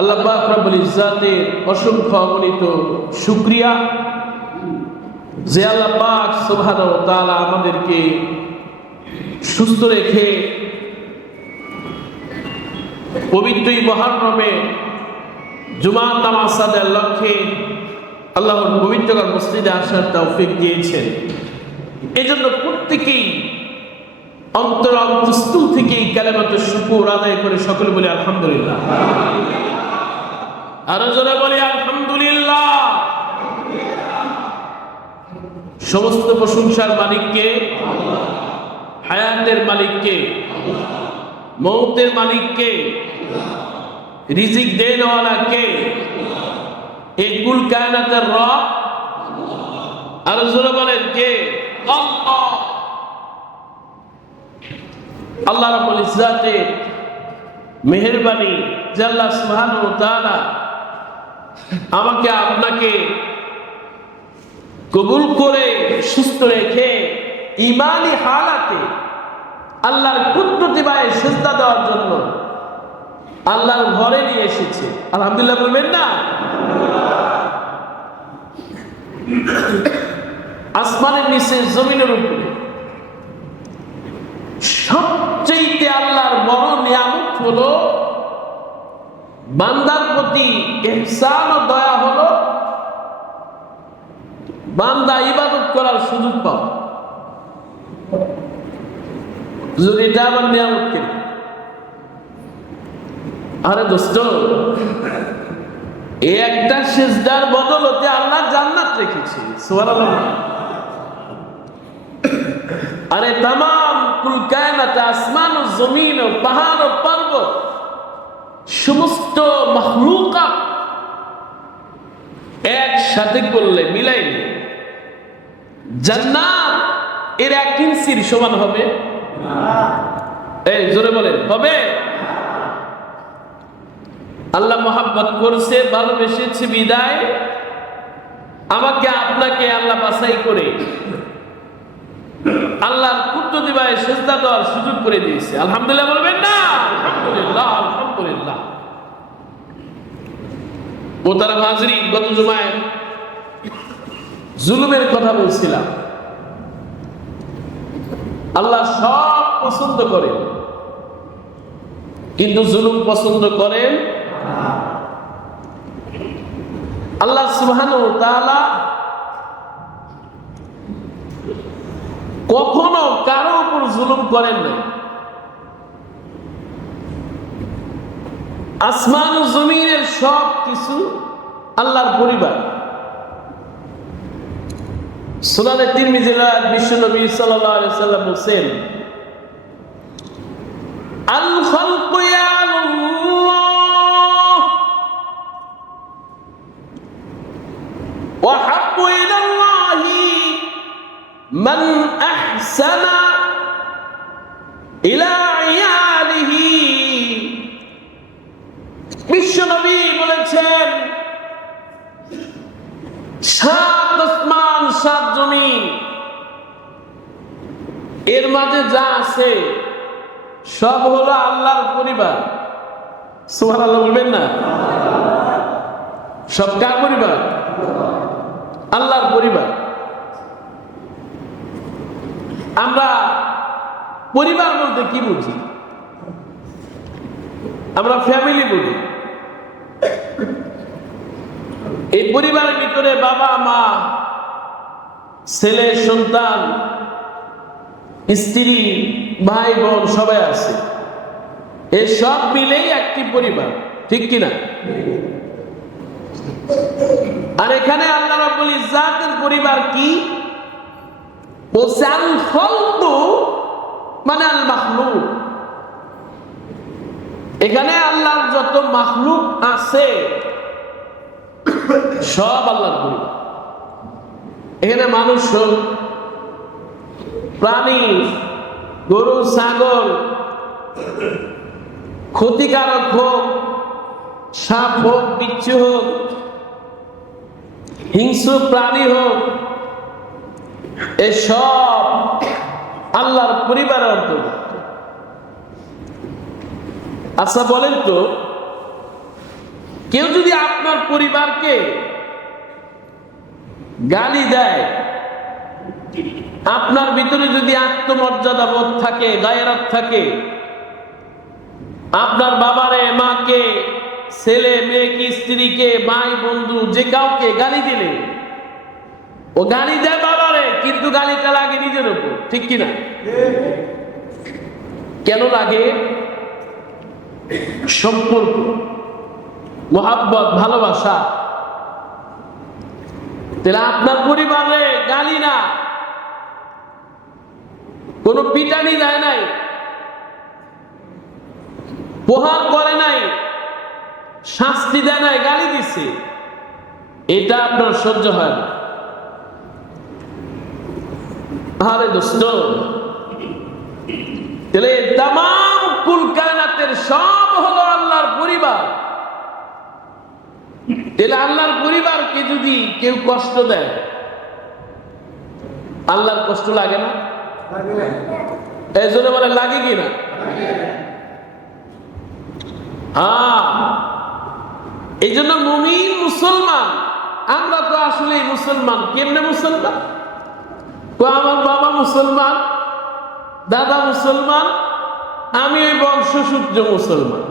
আল্লাহ পাক রব্বুল ইজ্জাতের অসংখ্য অগণিত শুকরিয়া যে আল্লাহ পাক সুবহানাহু ওয়া তাআলা আমাদেরকে সুস্থ রেখে পবিত্র মুহররমে জুমার নামাজ আদায়ের লক্ষ্যে আল্লাহর পবিত্র মসজিদে আসার তৌফিক দিয়েছেন। এজন্য প্রত্যেকেই অন্তর অন্তঃস্থল থেকে কালেমাত শুকর আদায় করে সকলে বলে আলহামদুলিল্লাহ। আরো জোরে বলি আলহামদুলিল্লাহ। সমস্ত প্রশংসার মালিককে, হায়াতের মালিককে, মৌতের মালিককে, রিজিক দেনওয়ালাকে, এই কুল কায়নাতের রব। আরো জোরে বলেন কে? আল্লাহ। আল্লাহ রাব্বুল ইজ্জাতের মেহেরবানি যে আল্লাহ সুবহানাহু ওয়া তাআলা আমাকে আপনাকে কবুল করে সুস্থ রেখে ঈমানি হালাতে আল্লাহর কুদরতিবায়ে সিজদা দেওয়ার জন্য আল্লাহর ঘরে নিয়ে এসেছে। আলহামদুলিল্লাহ বলবেন না? আসমানের নিচে জমিনের উপরে সবচেয়ে আল্লাহর বড় নিয়ামত হলো বান্দার প্রতি ইহসান ও দয়া হলো বান্দা ইবাদত করার সুযোগ পাওয়া। যদি এটা আমার নিয়ামত কেন? আরে দোস্ত, এই একটা সিজদার বদলতে আল্লাহ জান্নাত রেখেছে। সুবহানাল্লাহ। আরে তামাম কুল কায়নাত, আসমান ও জমিন ও পাহাড় ও পর্বত, সমস্ত মাখলুকাত একসাথে করলে মিলাইলে জান্নাত এর 1 ইঞ্চির সমান হবে? এই জোরে বলেন, হবে? আল্লাহ মহাব্বত করছে, ভালোবেসেছে বিদায় আমাকে আপনাকে আল্লাহ বাছাই করে আল্লাহর কুদরতিবায়ে সিজদা দেওয়ার সুযোগ করে দিয়েছে। আলহামদুলিল্লাহ বলবেন না? আলহামদুলিল্লাহ, আলহামদুলিল্লাহ। মোহতারাম হাজরিন, গত জুমায় জুলুমের কথা বলছিলাম। আল্লাহ সব পছন্দ করেন, কিন্তু জুলুম পছন্দ করেন। আল্লাহ সুবহানাহু ওয়া তাআলা কখনো কারো উপর জুলুম করেন না। আসমান ও জমিনের সব কিছু আল্লাহর পরিবার। সুনানে তিরমিজি বিশ্বনবী সাল্লাল্লাহু আলাইহি ওয়াসাল্লাম বলেন, আল খালকু ইয়াল্লাহ ওয়া হাব্বু ইলাল্লাহি মান আহসানা ইলা ইয়ালিহি। বিশ্বনবী বলেছেন, 7 আসমান 7 জমিন এর মাঝে যা আছে সব হলো আল্লাহর পরিবার। সুবহানাল্লাহ বলবেন না? সব কার পরিবার? আল্লাহর পরিবার। আমরা পরিবার বলতে কি বুঝি? আমরা ফ্যামিলি বলি। এই পরিবারের ভিতরে বাবা মা, ছেলে সন্তান, স্ত্রী, ভাই বোন সবাই আছে। এই সব মিলেই একটি পরিবার, ঠিক কিনা? আর এখানে আল্লাহ রাব্বুল ইজ্জাতের পরিবার কি বলছে? আল খালকু মানে আল মাখলুক। এখানে আল্লাহর যত মাখলুক আছে সব আল্লাহর পরিবার। এখানে মানুষ হোক, প্রাণী, গরু ছাগল, ক্ষতিকারক হোক, সাপ হোক, বিচ্ছু হোক, হিংস্র প্রাণী হোক, এসব আল্লাহর পরিবারের অন্তর্ভুক্ত। আচ্ছা বলেন তো, কেউ যদি আপনার পরিবারকে গালি দেয়, আপনার ভিতরে যদি আত্মমর্যাদা বোধ থাকে, গায়রাত থাকে, আপনার বাবারে, মাকে, ছেলে মেয়েকে, স্ত্রীকে, ভাই বন্ধু যে কাউকে গালি দিলে, ও গালি দেয় বাবারে, কিন্তু গালিটা লাগে নিজের উপর, ঠিক কিনা? কেন লাগে? সম্পর্ক, মোহাব্বত, ভালোবাসা। তাহলে আপনার পরিবারে গালি না, কোনো পিটানি দেয় নাই, প্রহার করে নাই, শাস্তি দেয় নাই, গালি দিছে, এটা আপনার সহ্য হয় না। আরে দোস্ত, তাহলে তামাম কুল কায়নাতের সব হলো আল্লাহর পরিবার। তাহলে আল্লাহর পরিবারকে যদি কেউ কষ্ট দেয়, আল্লাহর কষ্ট লাগে না? এই জন্য বলে লাগে কিনা? এই জন্য মুমিন মুসলমান, আমরা তো আসলে মুসলমান। কেমনে মুসলমান? তো আমার বাবা মুসলমান, দাদা মুসলমান, আমি ওই বংশসূত্র মুসলমান।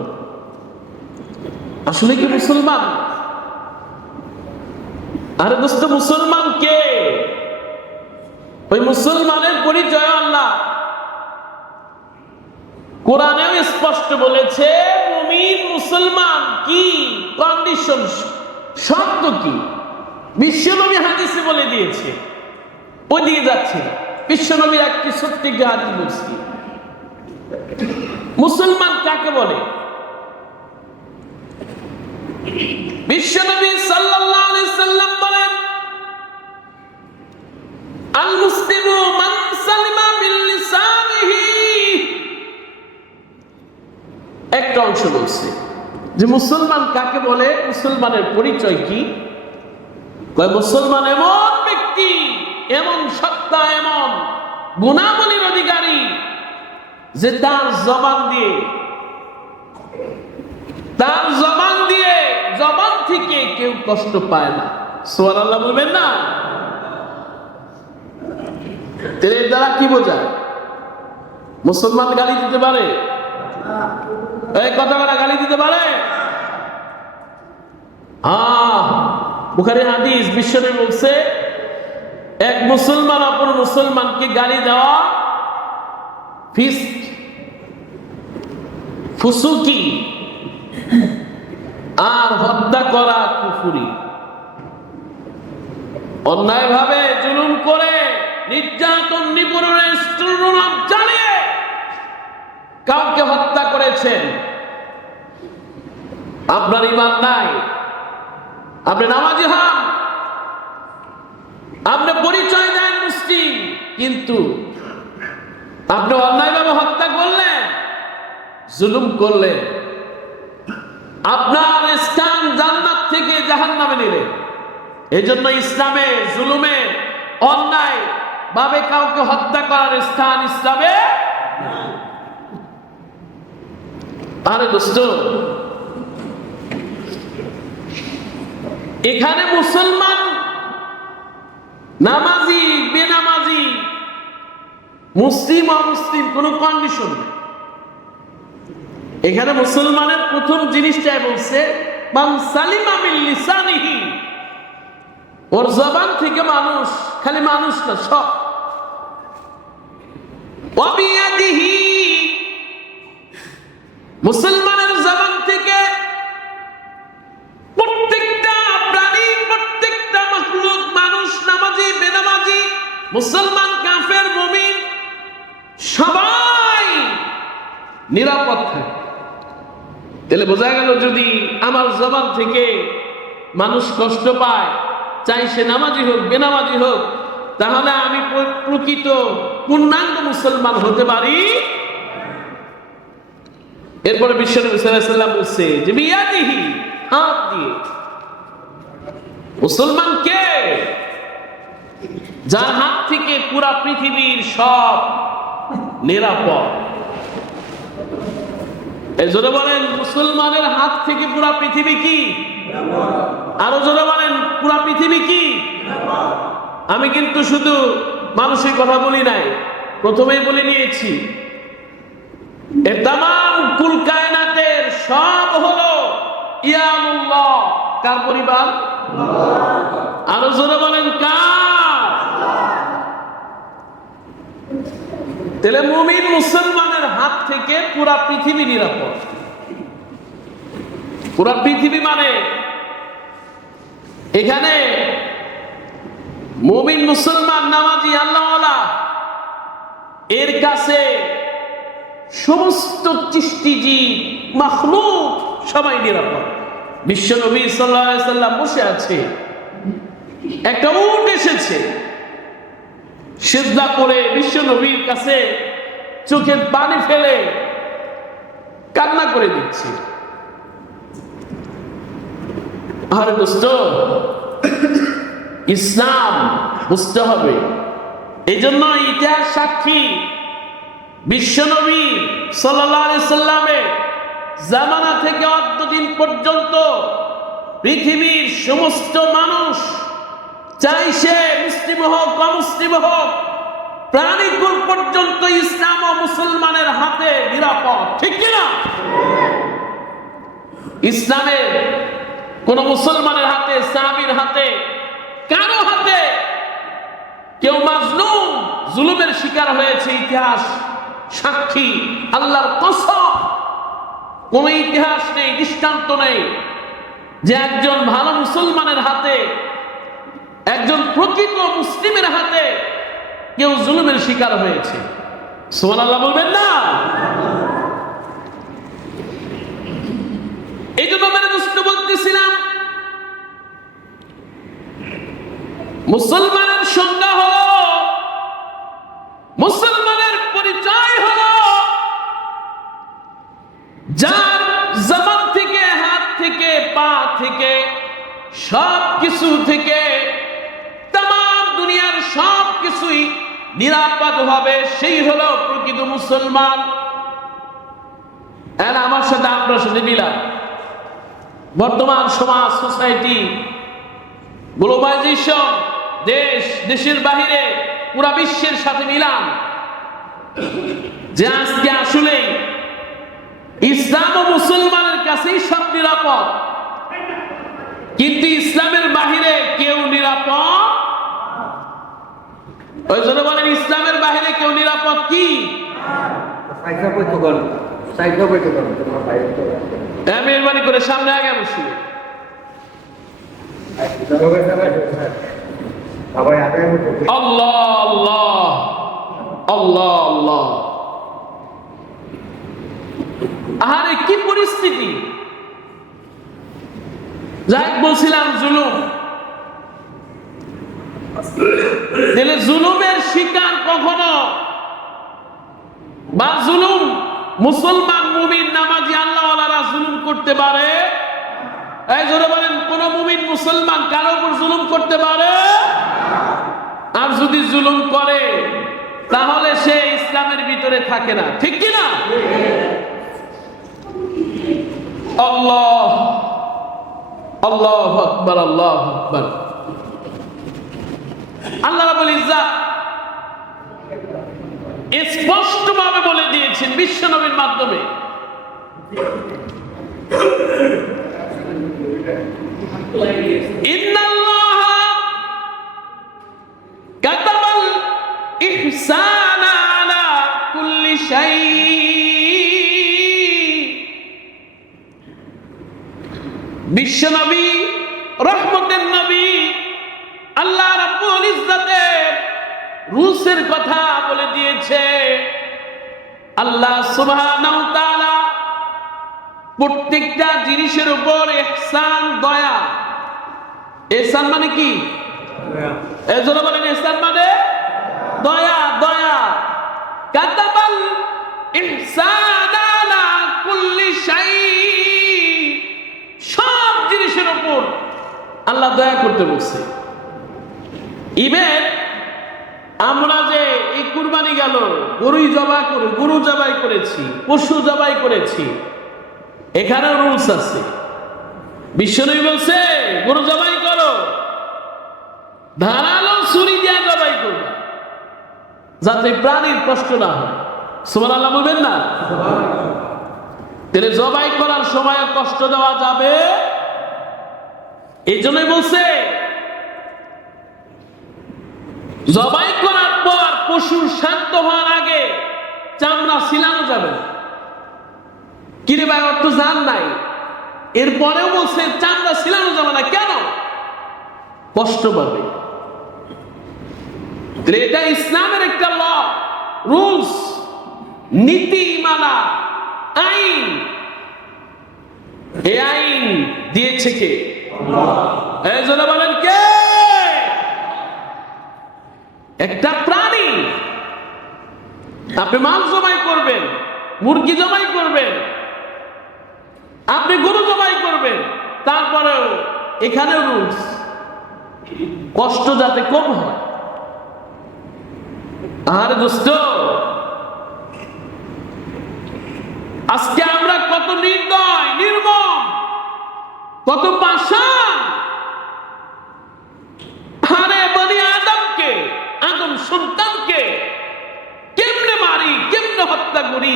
আসলে কি মুসলমান? আরে দোস্ত, মুসলমান কে? ওই মুসলমানের পরিচয় আল্লাহ কোরআনেও স্পষ্ট বলেছে। মুমিন মুসলমান কি কন্ডিশন, শর্ত কি? বিশ্বনবী হাদিসে বলে দিয়েছে। ওইদিকে যাচ্ছে না, বিশ্বনবীর একটি সত্যি হাদিস বলছি। মুসলমান কাকে বলে? বিশ্বনবী সাল্লাল্লাহু আলাইহি সাল্লাম বলেন, আল মুসলিমু মান সালিমা মিন লিসানিহি। একটা অংশ বলছে যে মুসলমান কাকে বলে, মুসলমানের পরিচয় কি? মুসলমান এমন ব্যক্তি, এমন সত্তা, এমন গুণাবলীর অধিকারী যে তার জবান দিয়ে, জবান থেকে কেউ কষ্ট পায় না। সুবহানাল্লাহ বলবেন না? এর দ্বারা কি বোঝায়? মুসলমান গালি দিতে পারে? এই কথা বলা, গালি দিতে পারে? বুখারী হাদিস, বিশ্বনবী বলছে, এক মুসলমান অপর মুসলমানকে গালি দেওয়া ফিস্ক, ফুসুকি, আর হত্যা করা কুফরি। অন্যায়ভাবে জুলুম করে, নির্যাতন, নিপীড়নের স্ট্রোনাম চালিয়ে কাউকে হত্যা করেছেন, আপনার ঈমান নাই, আপনি নামাজি হন, আপনি পরিচয় দেন মুসলিম, কিন্তু আপনি অন্যায়ভাবে হত্যা করলেন, জুলুম করলেন, আপনার স্থান জান্নাত থেকে জাহান্নামে নিলেন। এই জন্য ইসলামে জুলুমে, অন্যায় ভাবে কাউকে হত্যা করার স্থান ইসলামে। আরে দোস্ত, এখানে মুসলমান, নামাজি, বেনামাজি, মুসলিম অমুসলিম কোন কন্ডিশন নেই। এখানে মুসলমানের প্রথম জিনিসটাই বলছে, মান সালিমা মিন লিসানিহি, ওর জবান থেকে মানুষ, খালি মানুষ না, সব, ওয়াবিয়াদিহি, মুসলমানের জবান থেকে প্রত্যেকটা প্রাণী, প্রত্যেকটা মাখলুক, মানুষ, নামাজি, বেনামাজি, মুসলমান, কাফের, মুমিন, সবাই নিরাপদ থাকে। তাহলে বোঝা গেল, যদি আমার জবান থেকে মানুষ কষ্ট পায়, চাই সে নামাজি হোক, বেনামাজি হোক, তাহলে আমি প্রকৃত পূর্ণাঙ্গ মুসলমান হতে পারি। এরপরে বিশ্বনবী সাল্লাল্লাহু আলাইহি ওয়াসাল্লাম বলছে যে বিয়াদিহি, হাত দিয়ে। মুসলমান কে? যার হাত থেকে পুরা পৃথিবীর সব নিরাপদ। এই জোরে বলেন, মুসলমানের হাত থেকে পুরা পৃথিবী কি? আরো জোরে বলেন, পুরা পৃথিবী কি? আমি কিন্তু শুধু মানুষের কথা বলি নাই, প্রথমেই বলে নিয়েছি এ তামাম কুল কায়নাতের সব হলো ইয়ামুল্লাহ। কার পরিবার? আরো জোরে বলেন, কার? তাহলে মুমিন মুসলমানের হাত থেকে পুরা পৃথিবী নিরাপদ। পুরা পৃথিবী মানে এখানে মুমিন মুসলমান নামাজি আল্লাহওয়ালা এর কাছে সমস্ত সৃষ্টিজীব মাখলুক সবাই নিরাপদ। বিশ্ব নবী সাল্লাল্লাহু আলাইহি সাল্লাম বসে আছে, একটা উট এসেছে, সিজদা করে বিশ্ব নবীর কাছে চোখের পানি ফেলে কান্না করে দিচ্ছে। আরে দোস্ত, ইসলাম বুঝতে হবে। এই জন্য ইতিহাস সাক্ষী বিশ্ব নবী সাল্লাল্লাহু আলাইহি সাল্লামের জামানা থেকে অদ্যদিন পর্যন্ত পৃথিবীর সমস্ত মানুষ, চাই সে মুসলিম হোক অমুসলিম হোক, প্রাণীকুল পর্যন্ত ইসলাম ও মুসলমানের হাতে নিরাপদ। ঠিক কিনা? ইসলামের কোন মুসলমানের হাতে, সাহাবীর হাতে, কারো হাতে কেউ মাজলুম জুলুমের শিকার হয়েছে ইতিহাস সাক্ষী। আল্লাহর কসম, কোন ইতিহাস নেই, দৃষ্টান্ত নেই যে একজন ভালো মুসলমানের হাতে, একজন প্রকৃত মুসলিমের হাতে কেউ জুলুমের শিকার হয়েছে। সুবহানাল্লাহ বলবেন না? এই জন্য মেরে দোস্ত বলতেছিলাম, মুসলমানের সংজ্ঞা হলো, মুসলমানের পরিচয় হলো যার জবান থেকে, হাত থেকে, পা থেকে, সব কিছু থেকে, তামাম দুনিয়ার সব কিছুই নিরাপদ হবে, সেই হলো প্রকৃত মুসলমান। আমার সাথে আপনার সাথে মিলাম বর্তমান সমাজ, সোসাইটি, গ্লোবালাইজেশন, দেশ, দেশের বাহিরে, পুরা বিশ্বের সাথে মিলাম যে আজকে আসলে ইসলাম ও মুসলমানের কাছেই সব নিরাপদ, কিন্তু ইসলামের বাহিরে কেউ নিরাপদ। ওই জন্য বলেন, ইসলামের বাহিরে কেউ নিরাপদ কি? মেহরবানি করে সামনে আগে বসি। আল্লাহ আল্লাহ আল্লাহ আল্লাহ। আরে কি পরিস্থিতি! যাই বলছিলাম, জুলুম, তাহলে জুলুমের শিকার কখনো, বা জুলুম মুসলমান মুমিন নামাজি আল্লাহওয়ালারা জুলুম করতে পারে? এই জোরে বলেন, কোন মুমিন মুসলমান কারো উপর জুলুম করতে পারে? আর যদি জুলুম করে তাহলে সে ইসলামের ভিতরে থাকে না। ঠিক কি না? আল্লাহ আল্লাহু আকবার, আল্লাহু আকবার। আল্লাহ রাব্বুল ইজ্জাত স্পষ্টভাবে বলে দিয়েছেন বিশ্ব নবীর মাধ্যমে, ইন্নাল্লাহা কাতাবাল ইহসানা আলা কুল্লি শাই। বিশ্ব নবী, রহমতের নবী, আল্লাহ রাব্বুল ইজ্জাতের রুলসের কথা বলে দিয়েছে। আল্লাহ সুবহানাহু ওয়া তাআলা প্রত্যেকটা জিনিসের উপর ইহসান, দয়া। ইহসান মানে কি? এজন্য বলেন, ইহসান মানে দয়া, দয়া। কাতাবাল ইহসান আলা কুল্লি শাই, সব জিনিসের উপর আল্লাহ দয়া করতে বলছে। ইভেন আমরা যে এই কুরবানি গেল, গরু জবাই করেছি, পশু জবাই করেছি, এখানেও রুলস আছে। বিশ্বনবী বলছে গরু জবাই করো, ধারালো ছুরি দিয়ে জবাই করবা, যাতে প্রাণীর কষ্ট না হয়। সুবহানাল্লাহ বলবেন না? তাহলে জবাই করার সময় কষ্ট দেওয়া যাবে। এই জন্যই বলছে জবাই করার পর পশুর শান্ত হওয়ার আগে চামড়া ছিলানো যাবে না। কিরে ভাই, অর্থ জান নাই, এরপরেও বলছে চামড়া ছিলানো যাবে না। কেন? কষ্ট পাবে। এটা ইসলামের একটা ল, রুলস, নীতি মানা, আইন। এই আইন দিয়েছে কে? এই জন্য বলেন কে? একটা প্রাণী আপনি মাছ জবাই করবেন, মুরগি জবাই করবেন, আপনি গরু জবাই করবেন, তারপরেও এখানে রুলস, কষ্ট যাতে কম হয়। আর দোস্ত, আজকে আমরা কত নির্দয়, নির্মম, কত পাষাণ। আরে বনি আদমকে, আদম সন্তানকে কেমনে মারি, কেমনে হত্যা করি,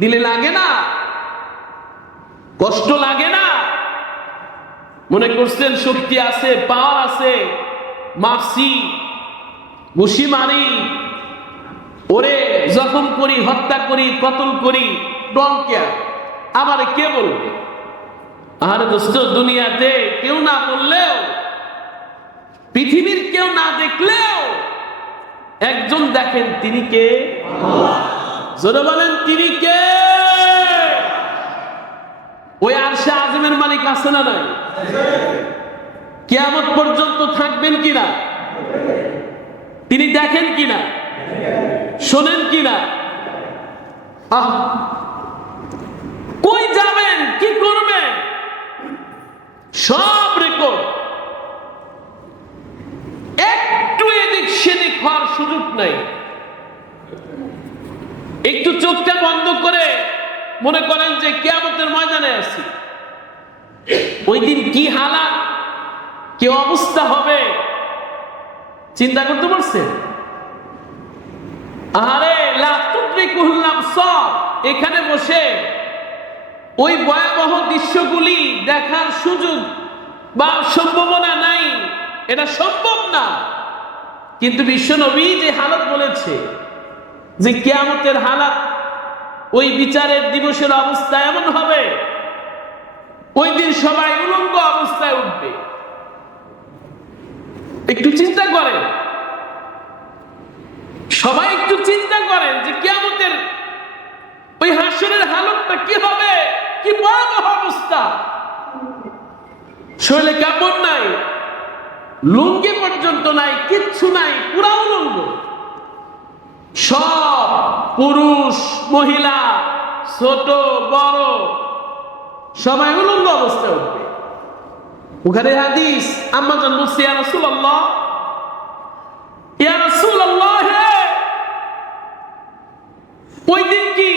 দিলে লাগে না? কষ্ট লাগে না? মনে করছেন শক্তি আছে, পাওয়ার আছে, মারছি, ঘুষি মারি, ওরে জখম করি, হত্যা করি, কতল করি, ডঙ্কিয়া, আমারে কে বলবে? আর দোস্ত, দুনিয়াতে কেউ না বললেও, পৃথিবীর কেউ না দেখলেও একজন দেখেন, তিনি কে? জোরে বলেন, তিনি কে? ওই আরশে আযমের মালিক আছে না নাই? কিয়ামত পর্যন্ত থাকবেন কিনা? তিনি দেখেন কিনা? শোনেন কিনা? কই যাবেন, কি করবেন, সব রেকর্ড। একটু এদিক সেদিক হওয়ার সুযোগ নাই। একটু চোখটা বন্ধ করে মনে করেন যে কিয়ামতের ময়দানে আছি। ওই দিন কি হালাত, কি অবস্থা হবে চিন্তা করতে পারছেন? আরে লা তুদরিকুল আবসার, এখানে বসে ওই ভয়াবহ দৃশ্যগুলি দেখার সুযোগ বা সম্ভাবনা নাই, এটা সম্ভব না। কিন্তু বিশ্বনবী যে হালত বলেছে যে কিয়ামতের হালাত, ওই বিচারের দিবসের অবস্থা এমন হবে, ওই দিন সবাই উলঙ্গ অবস্থায় উঠবে। একটু চিন্তা করেন, সবাই একটু চিন্তা করেন যে কিয়ামতের ওই হাসরের হালতটা কি হবে, কি ভয়াবহ অবস্থা। শরীরে কাপড় নাই, লুঙ্গি পর্যন্ত নাই, কিচ্ছু নাই, পুরা উলঙ্গ। সব পুরুষ মহিলা, ছোট বড়, সবাই উলঙ্গ অবস্থায় উঠবে। ওখানে হাদিস, আম্মা জান বলছে, ইয়া রাসূলুল্লাহ, ইয়া রাসূলুল্লাহ, ওই দিন কি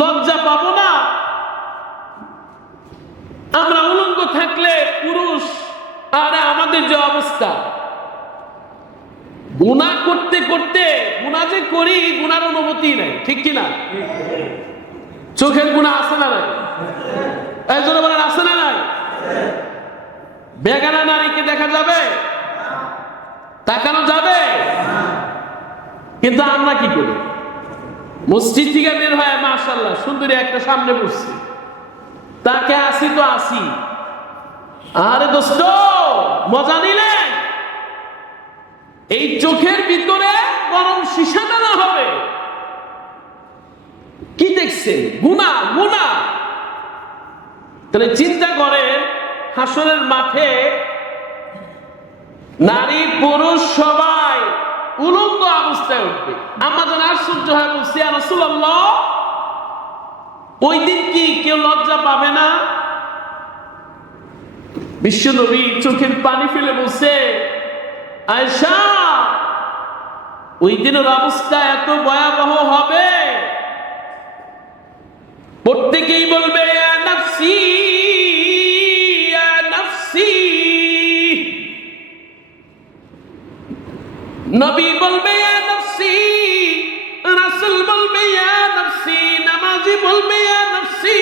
লজ্জা পাবো না? আমরা উলঙ্গ থাকলে পুরুষ, আর আমাদের যে অবস্থা, গুনাহ করতে করতে, গুনাহ যে করি, গুনার অনুমতি নাই, ঠিক কিনা? চোখের গুনাহ আছে না নাই? একজন বলেন আছে না নাই? বেগানা নারীকে দেখা যাবে, তাকানো যাবে, কিন্তু আমরা কি করি? মসজিদ থেকে বের হয়, মাশাআল্লাহ সুন্দরী একটা সামনে বসছে, তাকে আসি তো আসি। আরে দোস্ত, মজা নিলেন? এই চোখের ভিতরে গরম সীসা টানা হবে। কি দেখছেন? গুনাহ, গুনাহ। তাহলে চিন্তা করেন, হাসরের মাঠে নারী পুরুষ সবাই উলঙ্গ অবস্থায় উঠবে। আমাদের আশ্চর্য হয়, বলছি, ইয়া রাসূলুল্লাহ, ওই দিন কি কেউ লজ্জা পাবে না? বিশ্বনবী চোখের পানি ফেলে বলছে, আয়েশা, ওই দিনের অবস্থা এত ভয়াবহ হবে, প্রত্যেকেই বলবে, ইয়া নবী বলবে ইয়া নফসি, রাসূল বলবে ইয়া নফসি, নামাজি বলবে ইয়া নফসি,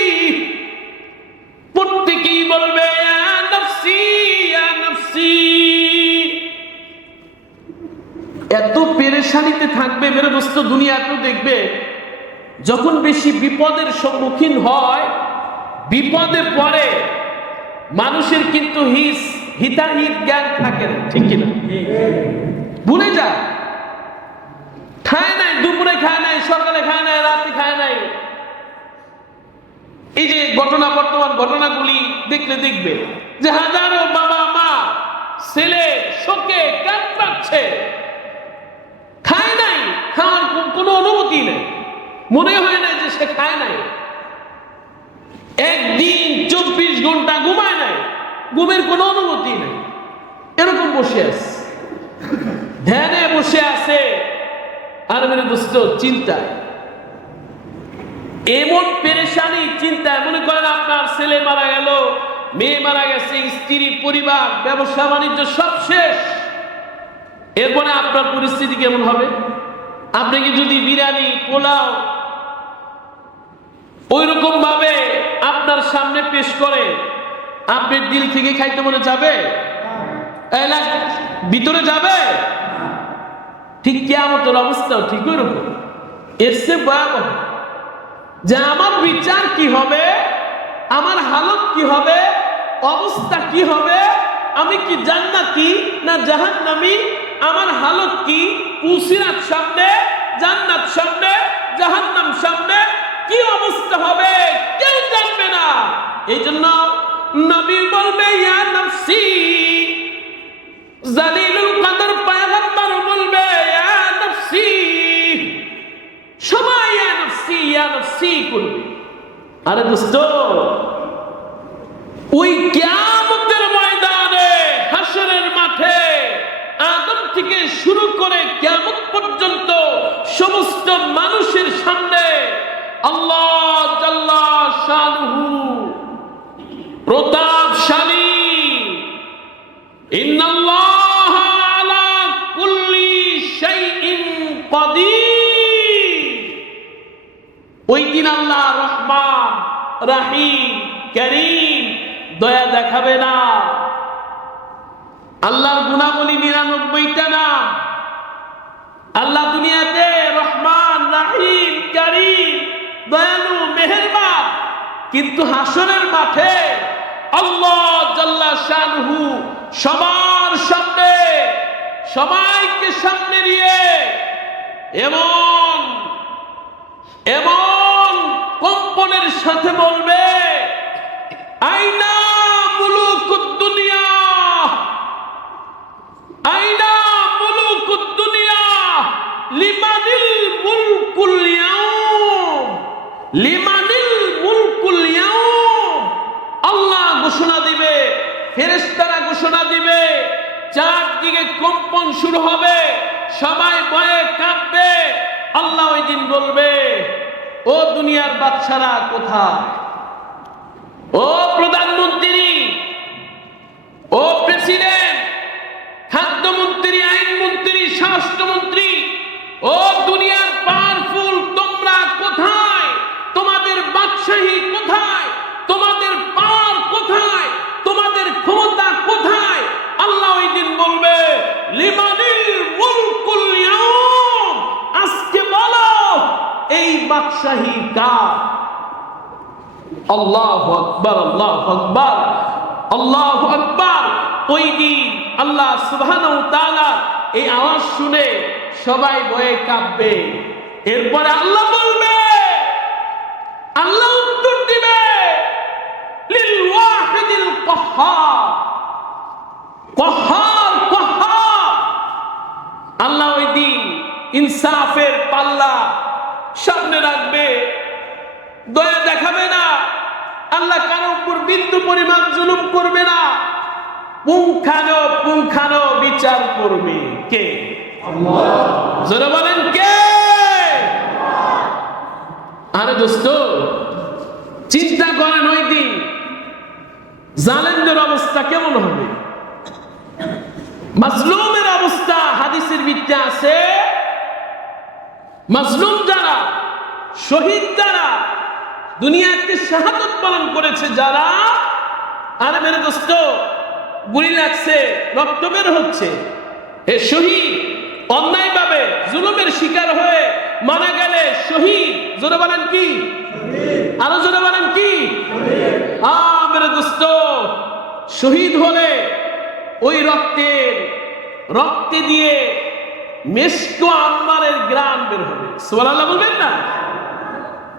প্রত্যেকেই বলবে ইয়া নফসি ইয়া নফসি। এত পেরেশানিতে থাকবে মেরে দোস্ত, দুনিয়াতেও দেখবে যখন বেশি বিপদের সম্মুখীন হয়, বিপদে পড়ে, মানুষের কিন্তু হিতাহিত জ্ঞান থাকে না, ঠিক কিনা? ভুলে যায়, খায় নাই, দুপুরে খায় নাই, সকালে খায় নাই, রাতে খায় নাই। এই যে বর্তমান ঘটনাগুলি দেখবে যে হাজারো বাবা মা ছেলে শোকে কাঁদছে, খায় নাই, খাওয়ার কোনো অনুমতি নেই, মনে হয় না যে সে খায় নাই। একদিন 24 ঘন্টা ঘুমায় নাই, ঘুমের কোনো অনুমতি নেই, এরকম বসে আছে, ধ্যানে বসে আছে। আর মেরে দোস্ত চিন্তায়, এমন পেরেশানি চিন্তায়, মনে করেন আপনার ছেলে মারা গেল, মেয়ে মারা গেছে, স্ত্রী, পরিবার, ব্যবসা বাণিজ্য সব শেষ। এরপরে আপনার পরিস্থিতি কেমন হবে? আপনাকে যদি বিরিয়ানি, পোলাও ওই রকম ভাবে আপনার সামনে পেশ করে, আপনার দিল থেকে খাইতে মনে যাবে? ভিতরে যাবে? ঠিক কিয়ামতের অবস্থাও ঠিক ওই রকম, এর চেয়ে ভয়াবহ যে আমার বিচার কি হবে, আমার হালত কি হবে, অবস্থা কি হবে, আমি কি জান্নাতি না জাহান্নামী, আমার হালত কি, পুসিরাত সামনে, জান্নাত সামনে, জাহান্নাম সামনে, কি অবস্থা হবে কেউ জানবে না। এই জন্য নবী বলবে ইয়া নফসি, জালিলুল কদর পয়গম্বর বলবে ইয়া নফসি, সবাই ইয়া নফসি ইয়া নফসি করবে। আরে দোস্ত, ওই কিয়ামতের ময়দানে, হাসরের মাঠে, আদম থেকে শুরু করে কিয়ামত পর্যন্ত সমস্ত মানুষের সামনে আল্লাহ জাল্লা শানুহু প্রতাপশালী, ইন্নাল্লাহা আলা কুল্লি শাইইন কাদির, ওই দিন আল্লাহ রহমান, রাহিম, কারীম, দয়া দেখাবে না। আল্লাহর গুণাবলী 99টা নাম। আল্লাহ দুনিয়াতে রহমান, রাহিম, কারীম, দয়ালু, মেহেরবান, কিন্তু হাসরের মাঠে আল্লাহ জাল্লা শানুহু সবার সামনে, সবাইকে সামনে নিয়ে এমন এমন কম্পনের সাথে বলবে, আইনা মুলুকুদ দুনিয়া, আইনা মুলুকুদ দুনিয়া, লিমানিল মুলকুল ইয়াউম, লিমানিল মুলকুল ইয়াউম। আল্লাহ ঘোষণা দিবে, ফেরেশতারা ঘোষণা দিবে, চারদিকে কম্পন শুরু হবে, সবাই ভয়ে কাঁপবে। আল্লাহ ওই দিন বলবে, ও দুনিয়ার বাদশারা কোথায়, ও প্রধানমন্ত্রী, ও প্রেসিডেন্ট, খাদ্যমন্ত্রী, আইনমন্ত্রী, স্বরাষ্ট্রমন্ত্রী, ও দুনিয়ার পাওয়ারফুল, তোমরা কোথায়? তোমাদের বাদশাহী কোথায়? তোমাদের পাওয়ার কোথায়? তোমাদের ক্ষমতা কোথায়? আল্লাহ ওই দিন বলবে, লিমানিল মুলকুল ইয়াউম, আজকে বলো এই বাদশাহী কার? আল্লাহু আকবার, আল্লাহু আকবার, আল্লাহু আকবার। ওই দিন আল্লাহ সুবহানাহু ওয়া তাআলা এই আওয়াজ শুনে সবাই ভয়ে কাঁপবে। এরপরে আল্লাহ বলবে, আল্লাহ উত্তর দিবে, লিল ওয়াহিদিল কাহ্হার, কাহ্হার, কাহ্হার। আল্লাহ ওই দিন ইনসাফের পাল্লা সামনে রাখবে, দয়া দেখাবে না। আল্লাহ কারো উপর বিন্দু পরিমাণ জুলুম করবে না, পুঙ্খানো বিচার করবে। কে? আল্লাহ। যারা বলেন কে? আরে দোস্ত, চিন্তা করেন ওই দিন জালেমদের অবস্থা কেমন হবে, মাজলুমের অবস্থা। হাদিসে হাদিসের ভিত্তি আছে মাজলুম যারা, শহীদ যারা, দুনিয়াতে শাহাদত বরণ করেছে যারা, আরে মেরে দোস্ত গুলি লাগছে, রক্ত বের হচ্ছে, এ শহীদ অন্যায়ভাবে জুলুমের শিকার হয়ে মারা গেলে শহীদ। জোরে বলেন কি? আরো জোরে বলেন কি? মেরে দোস্ত শহীদ হলে ওই রক্তে দিয়ে মেশক আম্মারের গ্রাম বের হবে। সুবহানাল্লাহ বলবেন না?